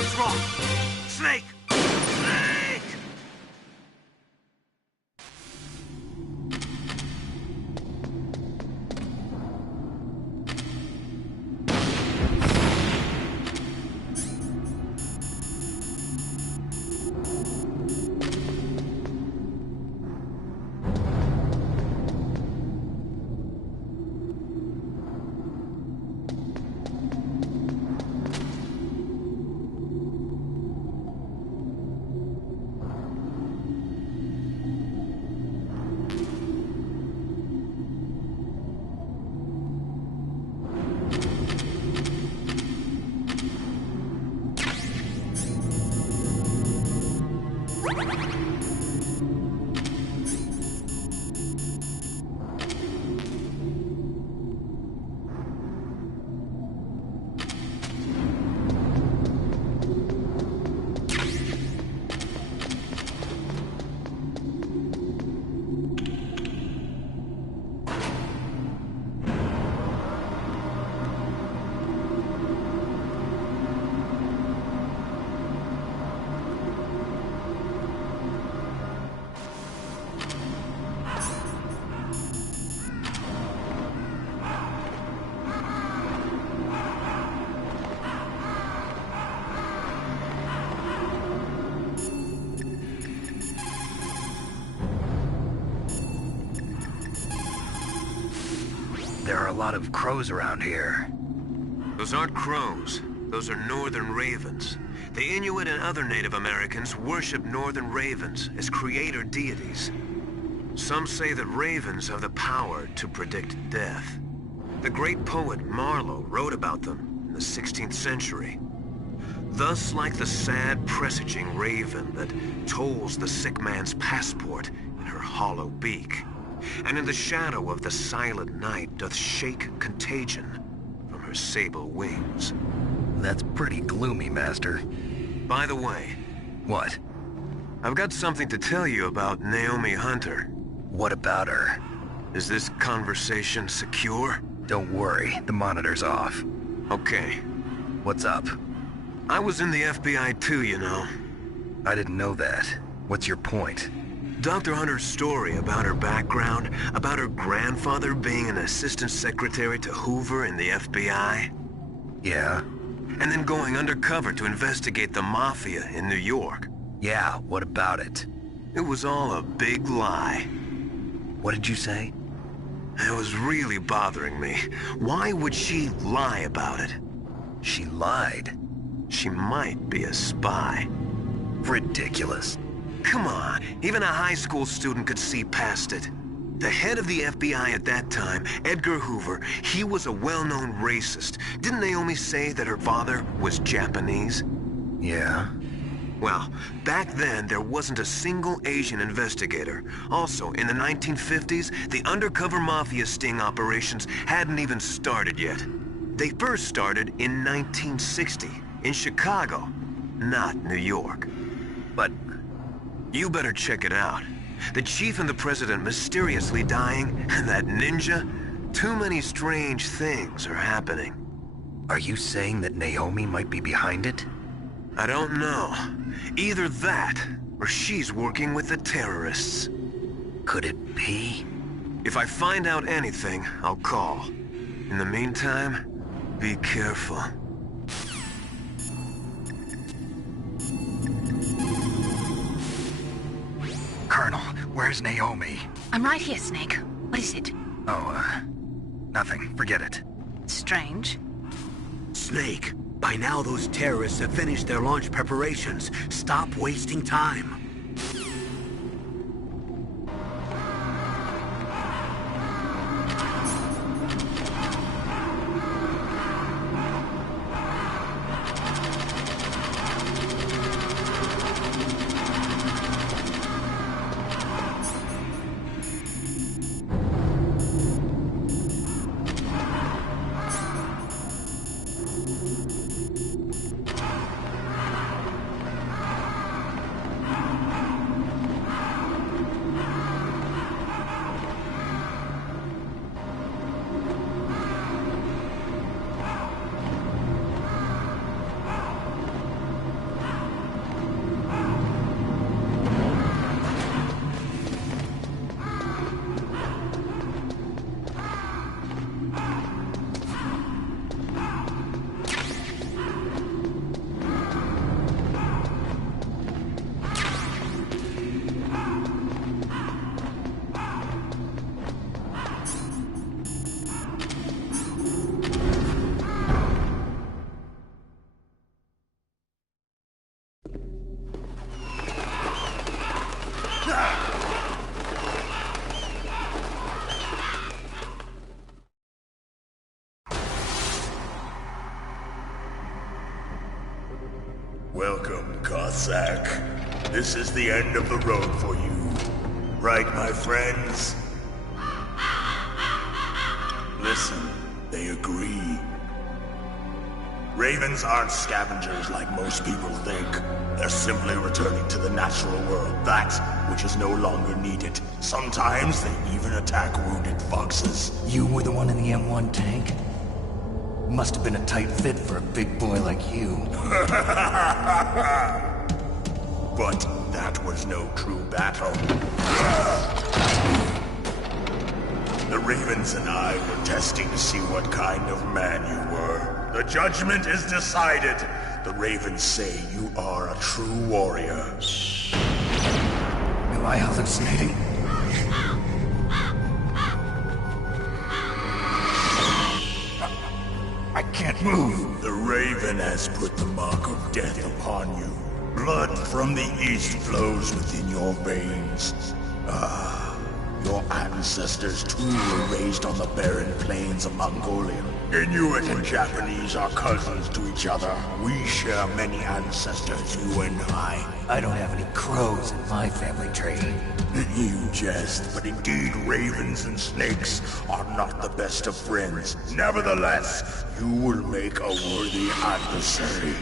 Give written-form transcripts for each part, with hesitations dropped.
What's wrong? Snake! Snake! there are a lot of crows around here. Those aren't crows. Those are northern ravens. The Inuit and other Native Americans worship northern ravens as creator deities. Some say that ravens have the power to predict death. The great poet Marlowe wrote about them in the 16th century. Thus, like the sad presaging raven that tolls the sick man's passport in her hollow beak, and in the shadow of the silent night doth shake contagion from her sable wings. That's pretty gloomy, Master. By the way... What? I've got something to tell you about Naomi Hunter. What about her? Is this conversation secure? Don't worry, the monitor's off. Okay. What's up? I was in the FBI too, you know. I didn't know that. What's your point? Dr. Hunter's story about her background, about her grandfather being an assistant secretary to Hoover in the FBI. Yeah? And then going undercover to investigate the Mafia in New York. Yeah, what about it? It was all a big lie. What did you say? It was really bothering me. Why would she lie about it? She lied? She might be a spy. Ridiculous. Come on, even a high school student could see past it. The head of the FBI at that time, Edgar Hoover, he was a well-known racist. Didn't Naomi say that her father was Japanese? Yeah. Well, back then, there wasn't a single Asian investigator. Also, in the 1950s, the undercover mafia sting operations hadn't even started yet. They first started in 1960, in Chicago, not New York. But... You better check it out. The chief and the president mysteriously dying, and that ninja? Too many strange things are happening. Are you saying that Naomi might be behind it? I don't know. Either that, or she's working with the terrorists. Could it be? If I find out anything, I'll call. In the meantime, be careful. Colonel, where's Naomi? I'm right here, Snake. What is it? Oh, nothing. Forget it. Strange. Snake, by now those terrorists have finished their launch preparations. Stop wasting time. Welcome, Cossack. This is the end of the road for you. Right, my friends? Listen, they agree. Ravens aren't scavengers like most people think. They're simply returning to the natural world, that which is no longer needed. Sometimes they even attack wounded foxes. You were the one in the M1 tank? Must have been a tight fit for a big boy like you. But that was no true battle. The Ravens and I were testing to see what kind of man you were. The judgment is decided. The Ravens say you are a true warrior. Am I hallucinating? Move! The Raven has put the mark of death upon you. Blood from the east flows within your veins. Your ancestors too were raised on the barren plains of Mongolia. Inuit and Japanese are cousins to each other. We share many ancestors, you and I. I don't have any crows in my family tree. You jest, but indeed ravens and snakes are not the best of friends. Nevertheless, you will make a worthy adversary.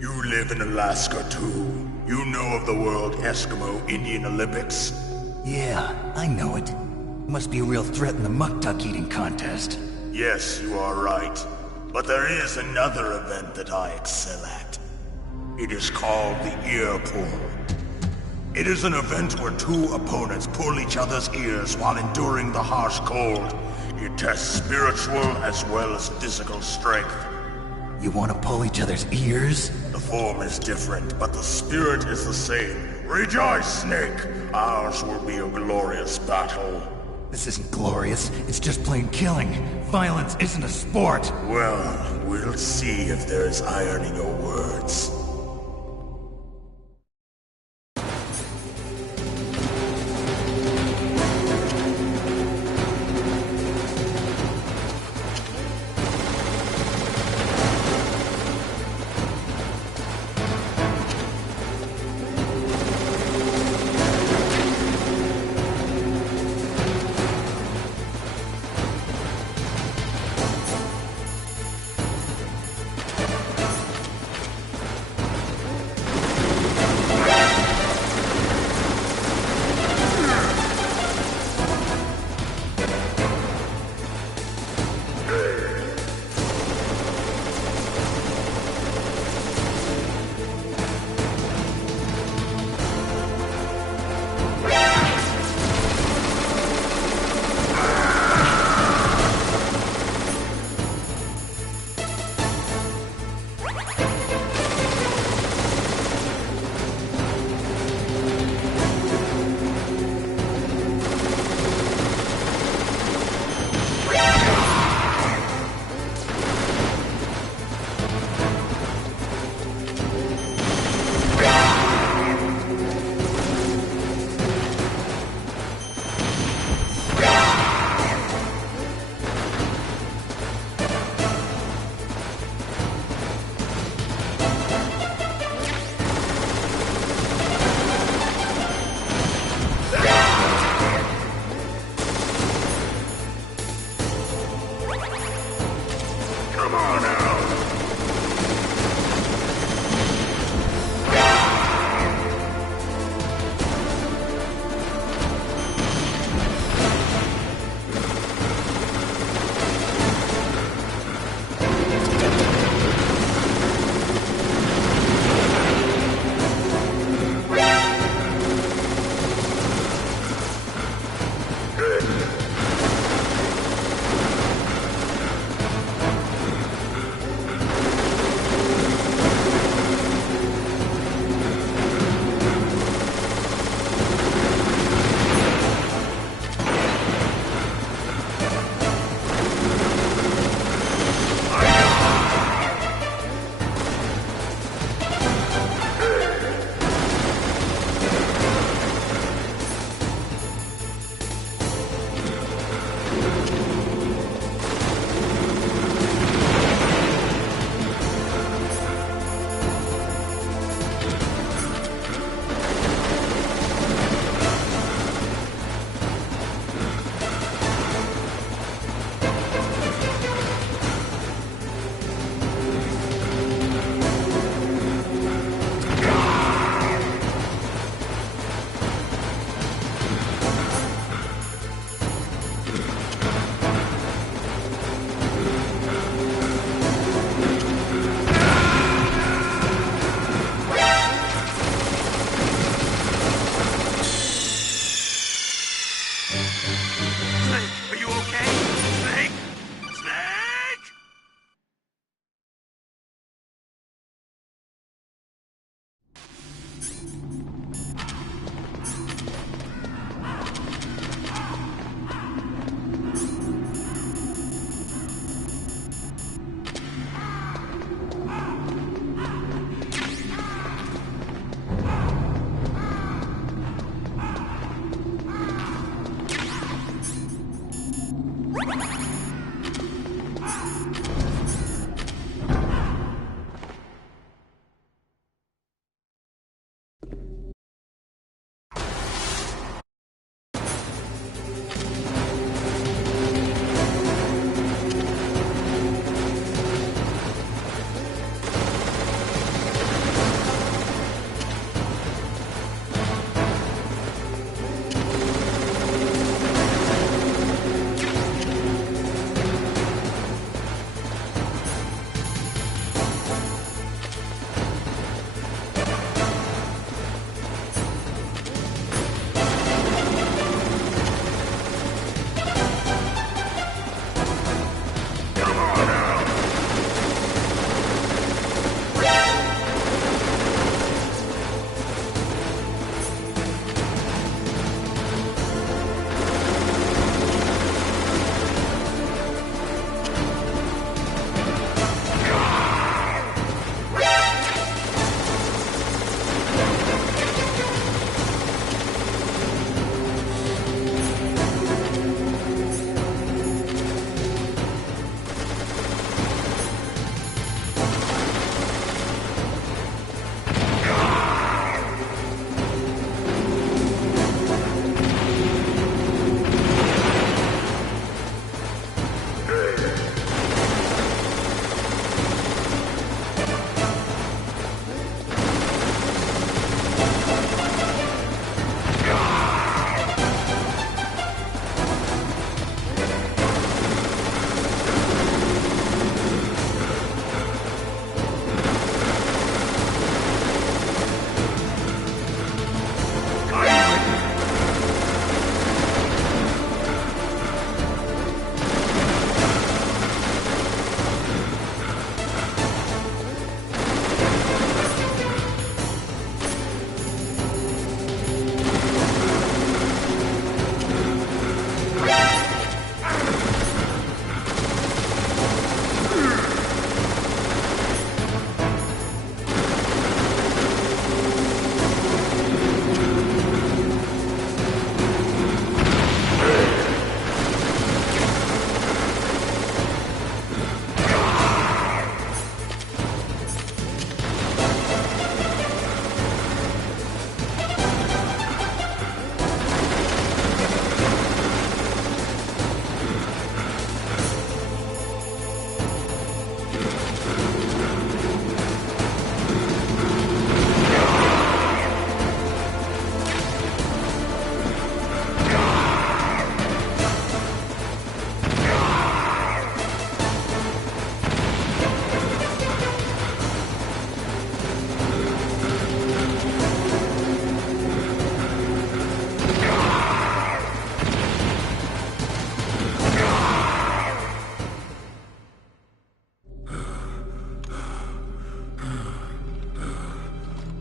You live in Alaska too. You know of the World Eskimo Indian Olympics? Yeah, I know it. Must be a real threat in the muck-duck eating contest. Yes, you are right. But there is another event that I excel at. It is called the ear pull. It is an event where two opponents pull each other's ears while enduring the harsh cold. It tests spiritual as well as physical strength. You want to pull each other's ears? The form is different, but the spirit is the same. Rejoice, Snake! Ours will be a glorious battle. This isn't glorious. It's just plain killing. Violence isn't a sport. Well, we'll see if there's iron in your words.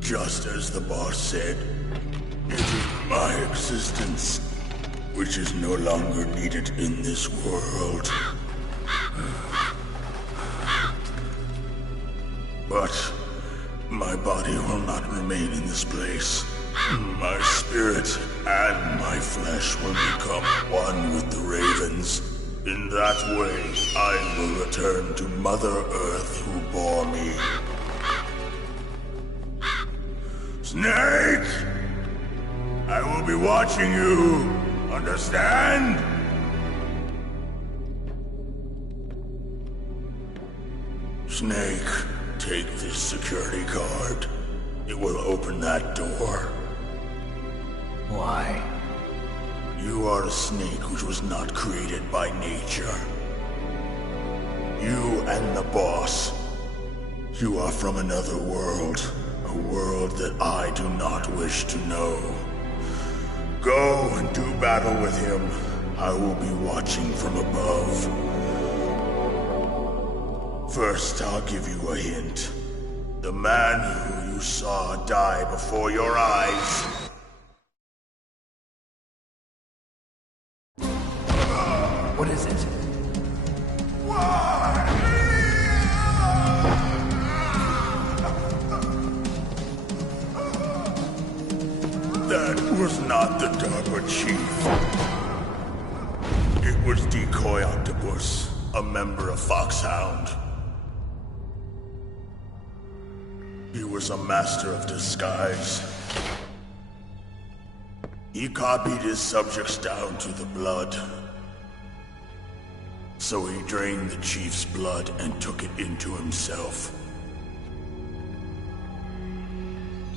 Just as the boss said, it is my existence which is no longer needed in this world. But my body will not remain in this place. My spirit and my flesh will become one with the ravens. In that way, I will return to Mother Earth who bore me. Snake! I will be watching you. Understand? Snake, take this security card. It will open that door. Why? You are a snake which was not created by nature. You and the boss. You are from another world. A world that I do not wish to know. Go and do battle with him. I will be watching from above. First, I'll give you a hint. The man who you saw die before your eyes. What is it? That was not the DARPA chief. It was Decoy Octopus, a member of Foxhound. He was a master of disguise. He copied his subjects down to the blood. So he drained the chief's blood and took it into himself.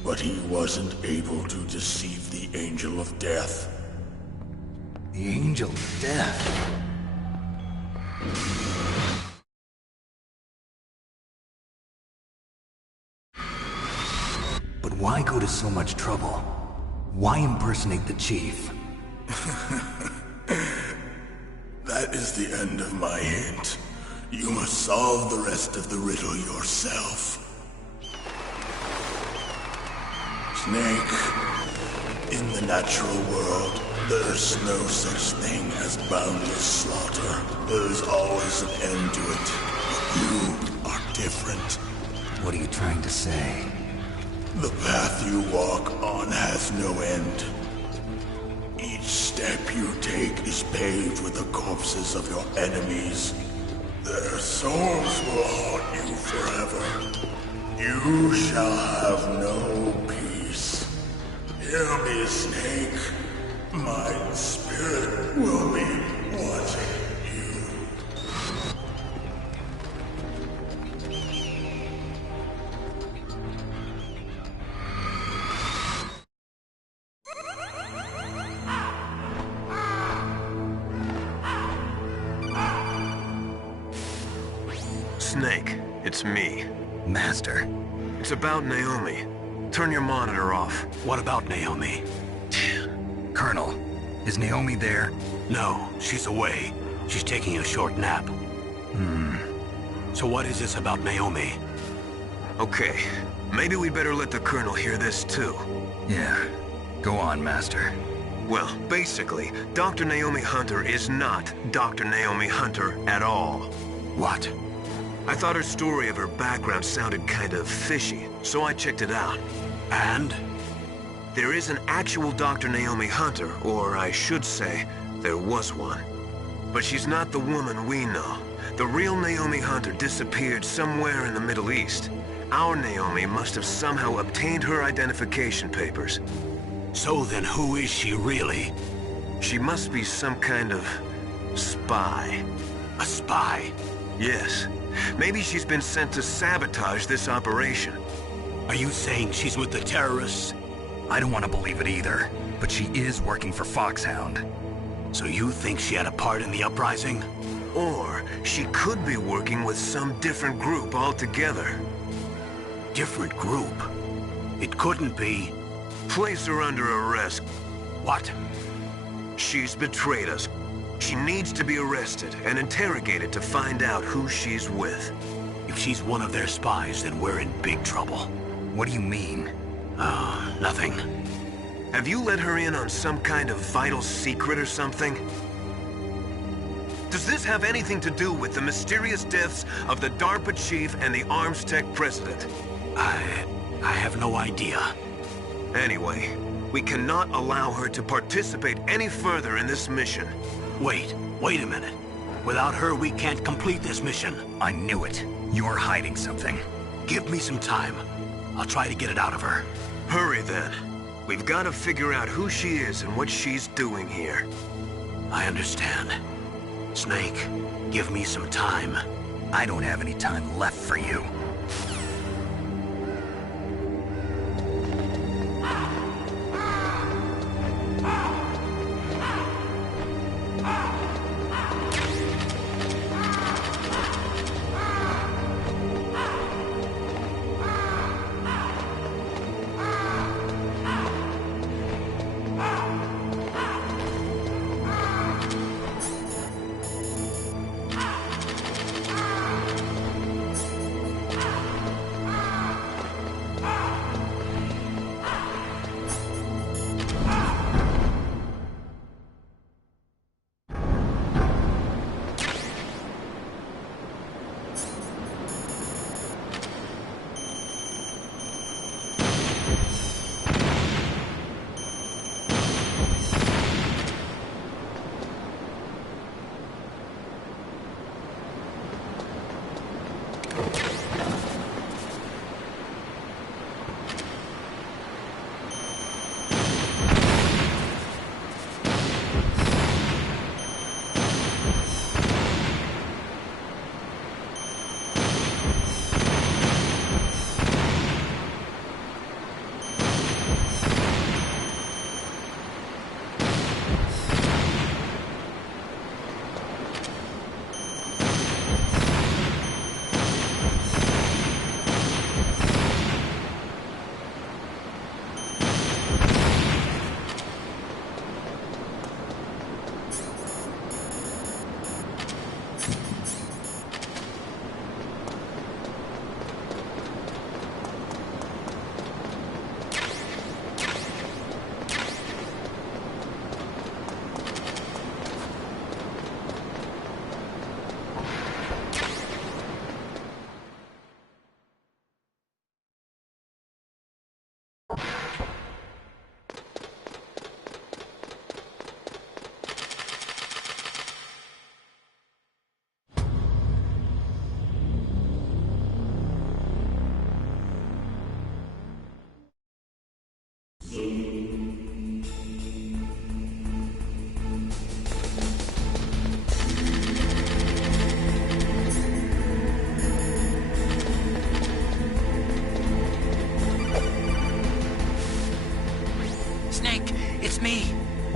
But he wasn't able to deceive the Angel of Death. The Angel of Death? But why go to so much trouble? Why impersonate the chief? That is the end of my hint. You must solve the rest of the riddle yourself. Snake, in the natural world, there's no such thing as boundless slaughter. There's always an end to it. But you are different. What are you trying to say? The path you walk on has no end. Each step you take is paved with the corpses of your enemies. Their souls will haunt you forever. You shall have no peace. Hear me, Snake. My spirit will be wanting you. Snake, it's me. Master. It's about Naomi. Turn your monitor off. What about Naomi? Colonel, is Naomi there? No, she's away. She's taking a short nap. So what is this about Naomi? Okay, maybe we'd better let the Colonel hear this too. Yeah. Go on, Master. Well, basically, Dr. Naomi Hunter is not Dr. Naomi Hunter at all. What? I thought her story of her background sounded kind of fishy, so I checked it out. And? There is an actual Dr. Naomi Hunter, or I should say, there was one. But she's not the woman we know. The real Naomi Hunter disappeared somewhere in the Middle East. Our Naomi must have somehow obtained her identification papers. So then who is she really? She must be some kind of spy. A spy? Yes. Maybe she's been sent to sabotage this operation. Are you saying she's with the terrorists? I don't want to believe it either, but she is working for Foxhound. So you think she had a part in the uprising? Or she could be working with some different group altogether. Different group? It couldn't be. Place her under arrest. What? She's betrayed us. She needs to be arrested and interrogated to find out who she's with. If she's one of their spies, then we're in big trouble. What do you mean? Nothing. Have you let her in on some kind of vital secret or something? Does this have anything to do with the mysterious deaths of the DARPA chief and the Arms Tech president? I have no idea. Anyway, we cannot allow her to participate any further in this mission. Wait a minute. Without her, we can't complete this mission. I knew it. You're hiding something. Give me some time. I'll try to get it out of her. Hurry then. We've got to figure out who she is and what she's doing here. I understand. Snake, give me some time. I don't have any time left for you.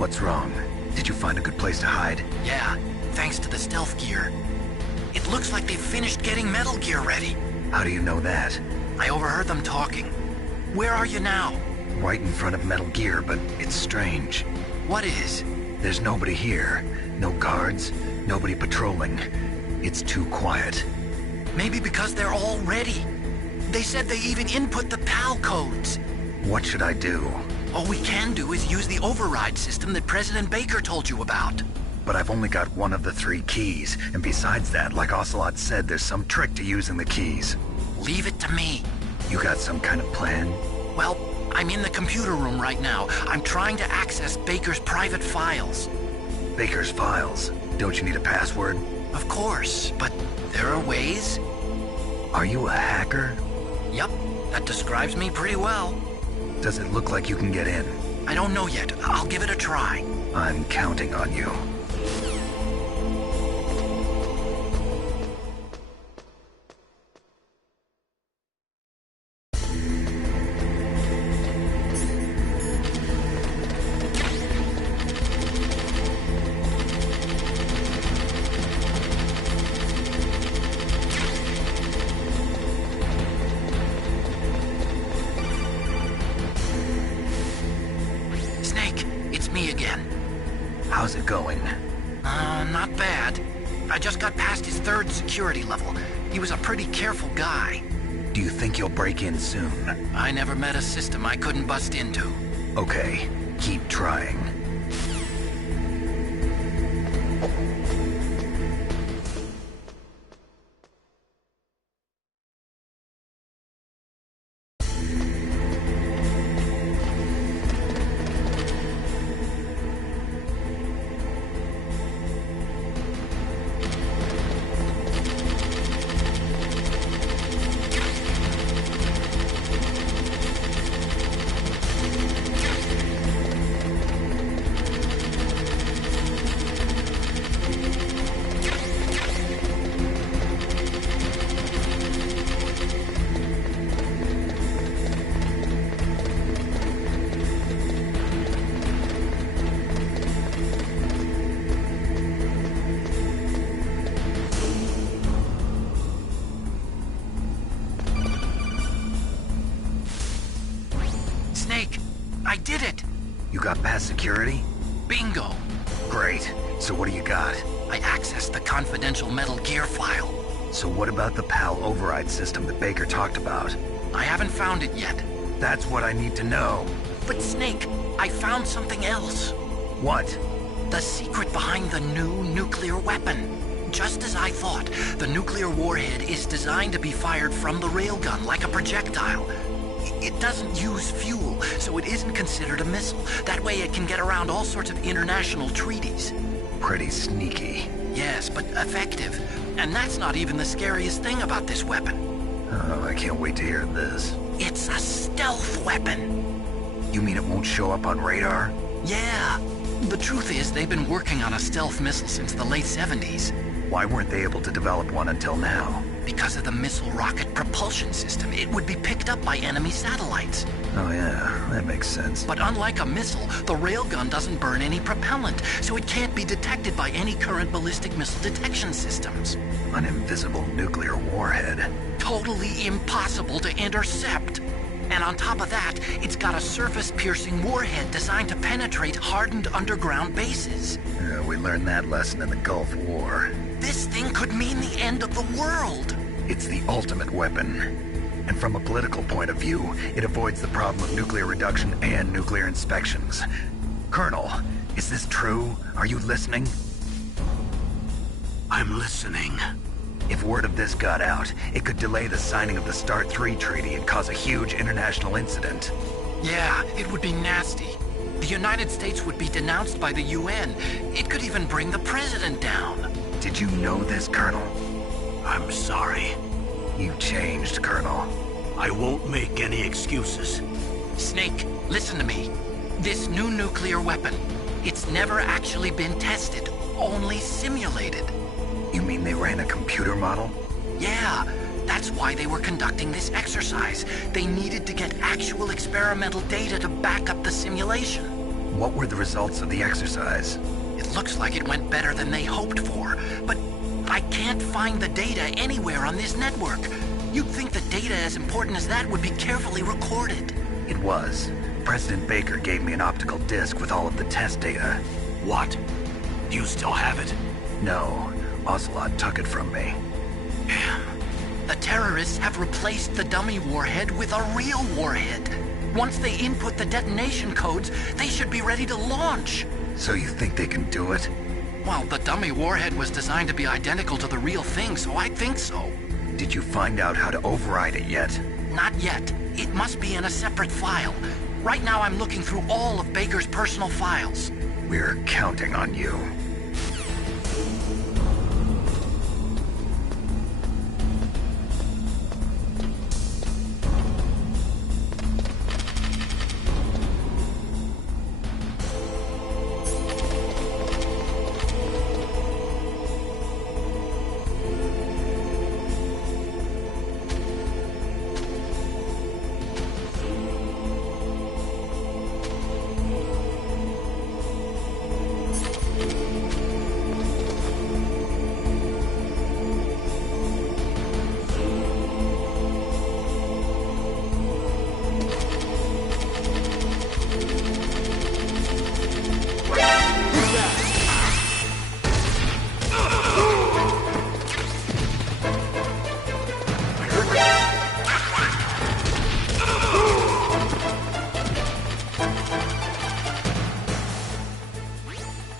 What's wrong? Did you find a good place to hide? Yeah, thanks to the stealth gear. It looks like they've finished getting Metal Gear ready. How do you know that? I overheard them talking. Where are you now? Right in front of Metal Gear, but it's strange. What is? There's nobody here. No guards, nobody patrolling. It's too quiet. Maybe because they're all ready. They said they even input the PAL codes. What should I do? All we can do is use the override system that President Baker told you about. But I've only got one of the 3 keys, and besides that, like Ocelot said, there's some trick to using the keys. Leave it to me. You got some kind of plan? Well, I'm in the computer room right now. I'm trying to access Baker's private files. Baker's files? Don't you need a password? Of course, but there are ways. Are you a hacker? Yup, that describes me pretty well. Does it look like you can get in? I don't know yet. I'll give it a try. I'm counting on you. Me again. How's it going? Not bad. I just got past his 3rd security level. He was a pretty careful guy. Do you think you'll break in soon? I never met a system I couldn't bust into. Okay, keep trying. I did it! You got past security? Bingo! Great. So what do you got? I accessed the confidential Metal Gear file. So what about the PAL override system that Baker talked about? I haven't found it yet. That's what I need to know. But Snake, I found something else. What? The secret behind the new nuclear weapon. Just as I thought, the nuclear warhead is designed to be fired from the railgun like a projectile. It doesn't use fuel, so it isn't considered a missile. That way it can get around all sorts of international treaties. Pretty sneaky. Yes, but effective. And that's not even the scariest thing about this weapon. Oh, I can't wait to hear this. It's a stealth weapon. You mean it won't show up on radar? Yeah. The truth is, they've been working on a stealth missile since the late 70s. Why weren't they able to develop one until now? Because of the missile rocket propulsion system, it would be picked up by enemy satellites. Oh yeah, that makes sense. But unlike a missile, the railgun doesn't burn any propellant, so it can't be detected by any current ballistic missile detection systems. An invisible nuclear warhead. Totally impossible to intercept. And on top of that, it's got a surface-piercing warhead designed to penetrate hardened underground bases. We learned that lesson in the Gulf War. This thing could mean the end of the world. It's the ultimate weapon. And from a political point of view, it avoids the problem of nuclear reduction and nuclear inspections. Colonel, is this true? Are you listening? I'm listening. If word of this got out, it could delay the signing of the START 3 treaty and cause a huge international incident. Yeah, it would be nasty. The United States would be denounced by the UN. It could even bring the president down. Did you know this, Colonel? I'm sorry. You changed, Colonel. I won't make any excuses. Snake, listen to me. This new nuclear weapon, it's never actually been tested, only simulated. You mean they ran a computer model? Yeah, that's why they were conducting this exercise. They needed to get actual experimental data to back up the simulation. What were the results of the exercise? It looks like it went better than they hoped for, but I can't find the data anywhere on this network. You'd think the data as important as that would be carefully recorded. It was. President Baker gave me an optical disc with all of the test data. What? Do you still have it? No, Ocelot took it from me. The terrorists have replaced the dummy warhead with a real warhead. Once they input the detonation codes, they should be ready to launch. So you think they can do it? Well, the dummy warhead was designed to be identical to the real thing, so I think so. Did you find out how to override it yet? Not yet. It must be in a separate file. Right now I'm looking through all of Baker's personal files. We're counting on you.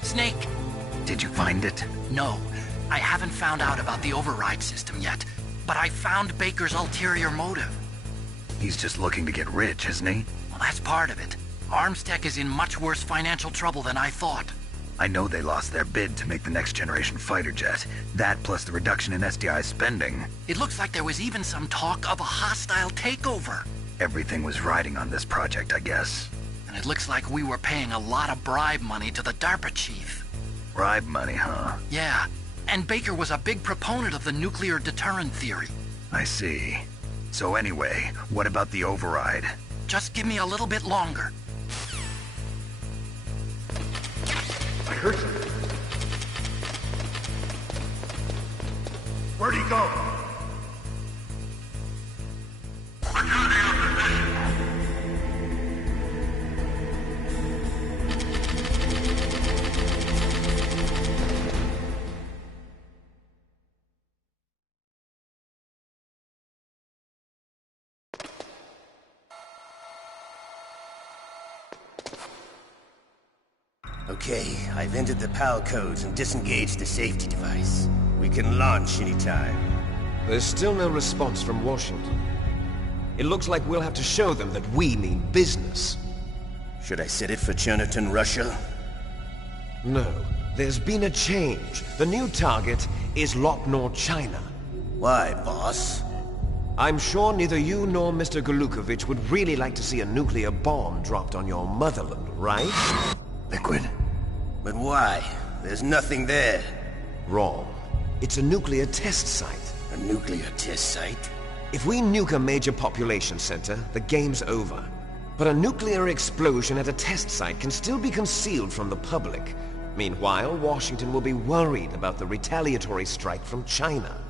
Snake! Did you find it? No, I haven't found out about the override system yet, but I found Baker's ulterior motive. He's just looking to get rich, isn't he? Well, that's part of it. Armstech is in much worse financial trouble than I thought. I know they lost their bid to make the next generation fighter jet. That plus the reduction in SDI spending. It looks like there was even some talk of a hostile takeover. Everything was riding on this project, I guess. And it looks like we were paying a lot of bribe money to the DARPA chief. Bribe money, huh? Yeah, and Baker was a big proponent of the nuclear deterrent theory. I see. So anyway, what about the override? Just give me a little bit longer. I heard something. Where'd he go? Okay, I've entered the PAL codes and disengaged the safety device. We can launch anytime. There's still no response from Washington. It looks like we'll have to show them that we mean business. Should I set it for Cherniton, Russia? No, there's been a change. The new target is Locknor, China. Why, boss? I'm sure neither you nor Mr. Golukovich would really like to see a nuclear bomb dropped on your motherland, right? Liquid. But why? There's nothing there. Wrong. It's a nuclear test site. A nuclear test site? If we nuke a major population center, the game's over. But a nuclear explosion at a test site can still be concealed from the public. Meanwhile, Washington will be worried about the retaliatory strike from China.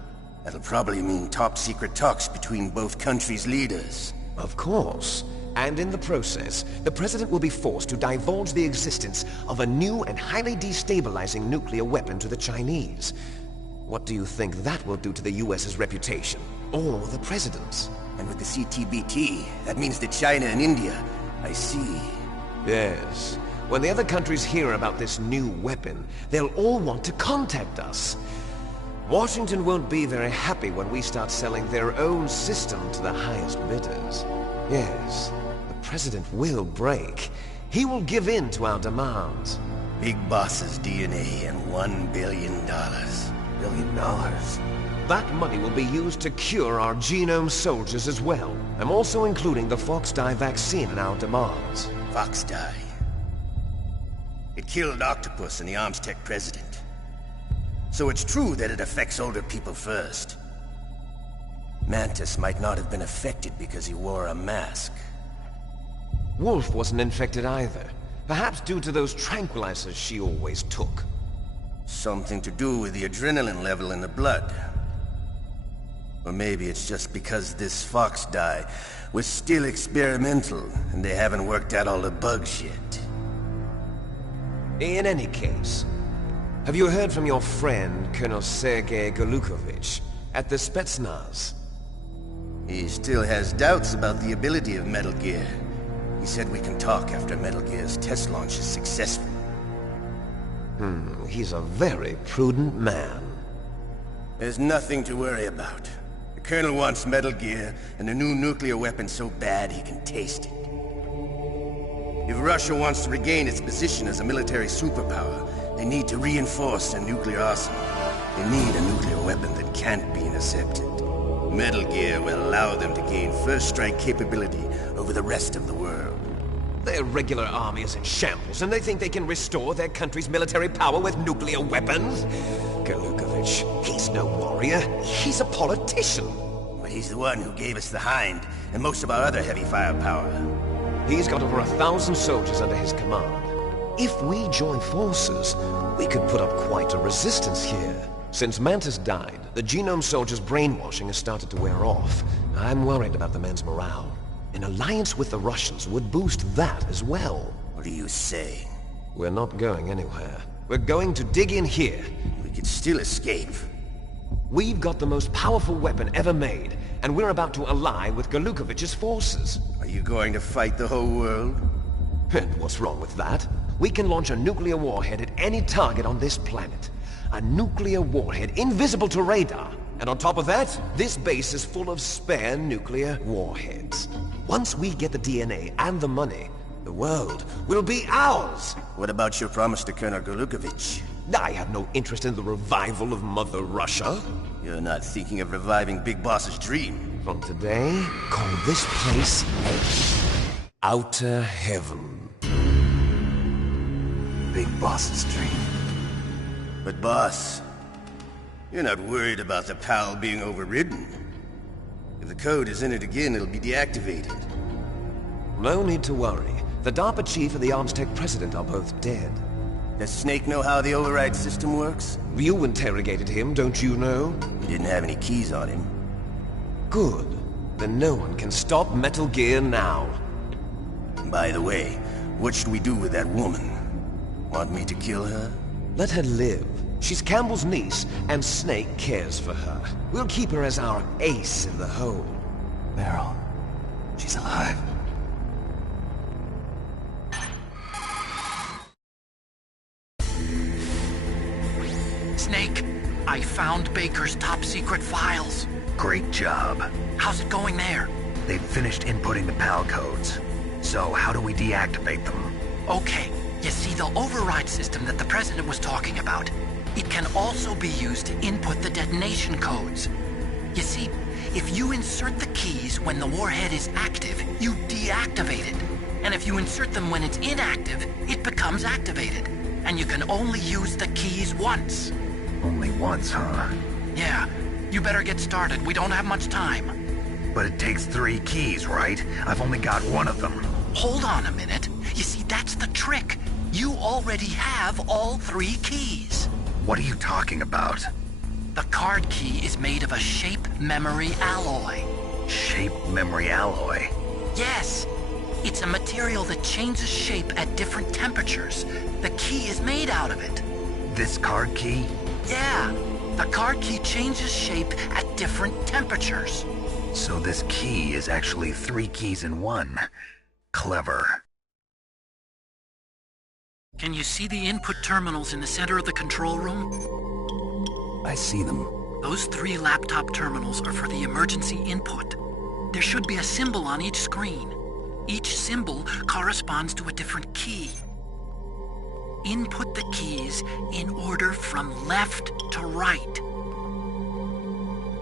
That'll probably mean top-secret talks between both countries' leaders. Of course. And in the process, the President will be forced to divulge the existence of a new and highly destabilizing nuclear weapon to the Chinese. What do you think that will do to the US's reputation? Or the President's? And with the CTBT, that means that China and India... I see. Yes. When the other countries hear about this new weapon, they'll all want to contact us. Washington won't be very happy when we start selling their own system to the highest bidders. Yes, the President will break. He will give in to our demands. Big Boss's DNA and $1 billion. $1 billion? That money will be used to cure our genome soldiers as well. I'm also including the Fox-Die vaccine in our demands. Fox-Die? It killed Octopus and the Armstech president. So it's true that it affects older people first. Mantis might not have been affected because he wore a mask. Wolf wasn't infected either. Perhaps due to those tranquilizers she always took. Something to do with the adrenaline level in the blood. Or maybe it's just because this fox dye was still experimental and they haven't worked out all the bugs yet. In any case, have you heard from your friend, Colonel Sergei Golukovich, at the Spetsnaz? He still has doubts about the ability of Metal Gear. He said we can talk after Metal Gear's test launch is successful. He's a very prudent man. There's nothing to worry about. The Colonel wants Metal Gear and a new nuclear weapon so bad he can taste it. If Russia wants to regain its position as a military superpower, they need to reinforce their nuclear arsenal. They need a nuclear weapon that can't be intercepted. Metal Gear will allow them to gain first strike capability over the rest of the world. Their regular army is in shambles, and they think they can restore their country's military power with nuclear weapons? Golukovich, he's no warrior. He's a politician. But he's the one who gave us the Hind and most of our other heavy firepower. He's got over 1,000 soldiers under his command. If we join forces, we could put up quite a resistance here. Since Mantis died, the Genome Soldiers' brainwashing has started to wear off. I'm worried about the men's morale. An alliance with the Russians would boost that as well. What are you saying? We're not going anywhere. We're going to dig in here. We could still escape. We've got the most powerful weapon ever made, and we're about to ally with Golukovich's forces. Are you going to fight the whole world? And what's wrong with that? We can launch a nuclear warhead at any target on this planet. A nuclear warhead invisible to radar. And on top of that, this base is full of spare nuclear warheads. Once we get the DNA and the money, the world will be ours! What about your promise to Colonel Golukovich? I have no interest in the revival of Mother Russia. You're not thinking of reviving Big Boss's dream. From today, call this place Outer Heaven. Big Boss's dream. But boss, you're not worried about the PAL being overridden. If the code is entered again, it'll be deactivated. No need to worry. The DARPA chief and the ArmsTech president are both dead. Does Snake know how the override system works? You interrogated him, don't you know? He didn't have any keys on him. Good. Then no one can stop Metal Gear now. By the way, what should we do with that woman? Want me to kill her? Let her live. She's Campbell's niece, and Snake cares for her. We'll keep her as our ace in the hole. Meryl, she's alive. Snake, I found Baker's top-secret files. Great job. How's it going there? They've finished inputting the PAL codes. So how do we deactivate them? Okay, you see the override system that the President was talking about? It can also be used to input the detonation codes. You see, if you insert the keys when the warhead is active, you deactivate it. And if you insert them when it's inactive, it becomes activated. And you can only use the keys once. Only once, huh? Yeah, you better get started. We don't have much time. But it takes 3 keys, right? I've only got 1 of them. Hold on a minute. You see, that's the trick. You already have all 3 keys. What are you talking about? The card key is made of a shape memory alloy. Shape memory alloy? Yes. It's a material that changes shape at different temperatures. The key is made out of it. This card key? Yeah. The card key changes shape at different temperatures. So this key is actually 3 keys in 1. Clever. Can you see the input terminals in the center of the control room? I see them. Those 3 laptop terminals are for the emergency input. There should be a symbol on each screen. Each symbol corresponds to a different key. Input the keys in order from left to right.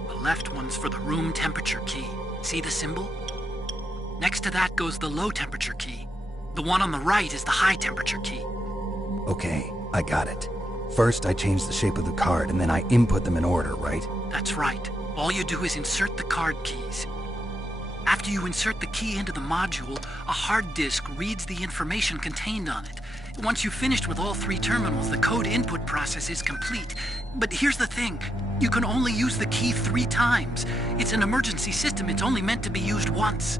The left one's for the room temperature key. See the symbol? Next to that goes the low temperature key. The one on the right is the high temperature key. Okay, I got it. First, I change the shape of the card, and then I input them in order, right? That's right. All you do is insert the card keys. After you insert the key into the module, a hard disk reads the information contained on it. Once you've finished with all 3 terminals, the code input process is complete. But here's the thing. You can only use the key 3 times. It's an emergency system. It's only meant to be used once.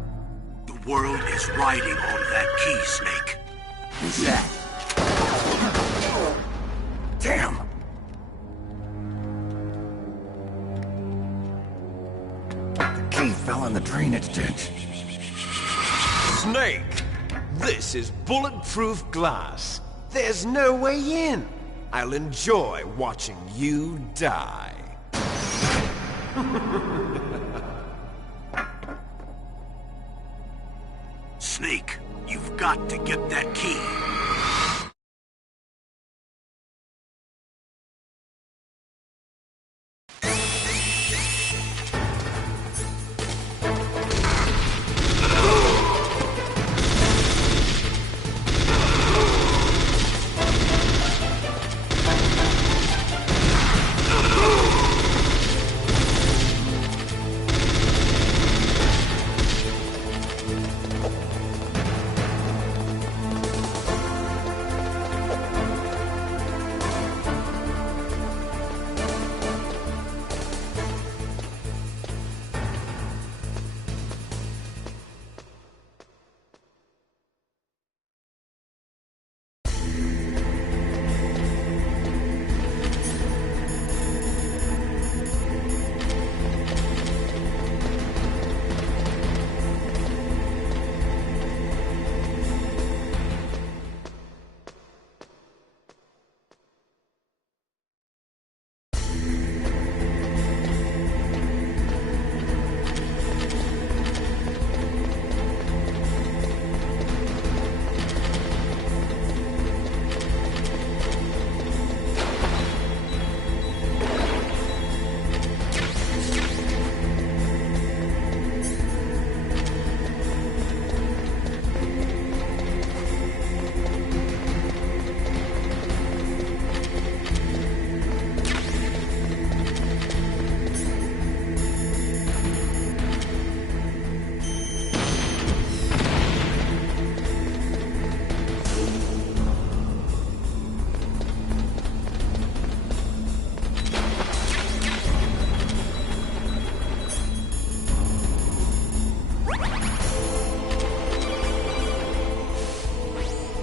The world is riding on that key, Snake. Who's that? Damn! The key fell in the drainage ditch. Snake! This is bulletproof glass. There's no way in. I'll enjoy watching you die. Snake, you've got to get that key.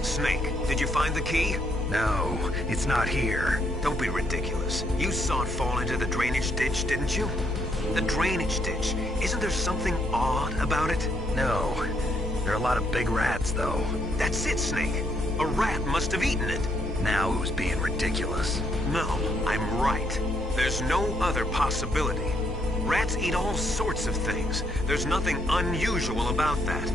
Snake, did you find the key? No, it's not here. Don't be ridiculous. You saw it fall into the drainage ditch, didn't you? The drainage ditch. Isn't there something odd about it? No. There are a lot of big rats, though. That's it, Snake. A rat must have eaten it. Now who's being ridiculous? No, I'm right. There's no other possibility. Rats eat all sorts of things. There's nothing unusual about that.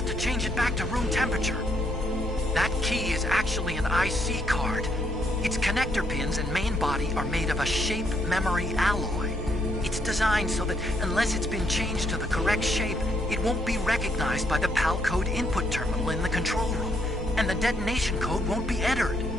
got to change it back to room temperature. That key is actually an IC card. Its connector pins and main body are made of a shape memory alloy. It's designed so that unless it's been changed to the correct shape, it won't be recognized by the PAL code input terminal in the control room, and the detonation code won't be entered.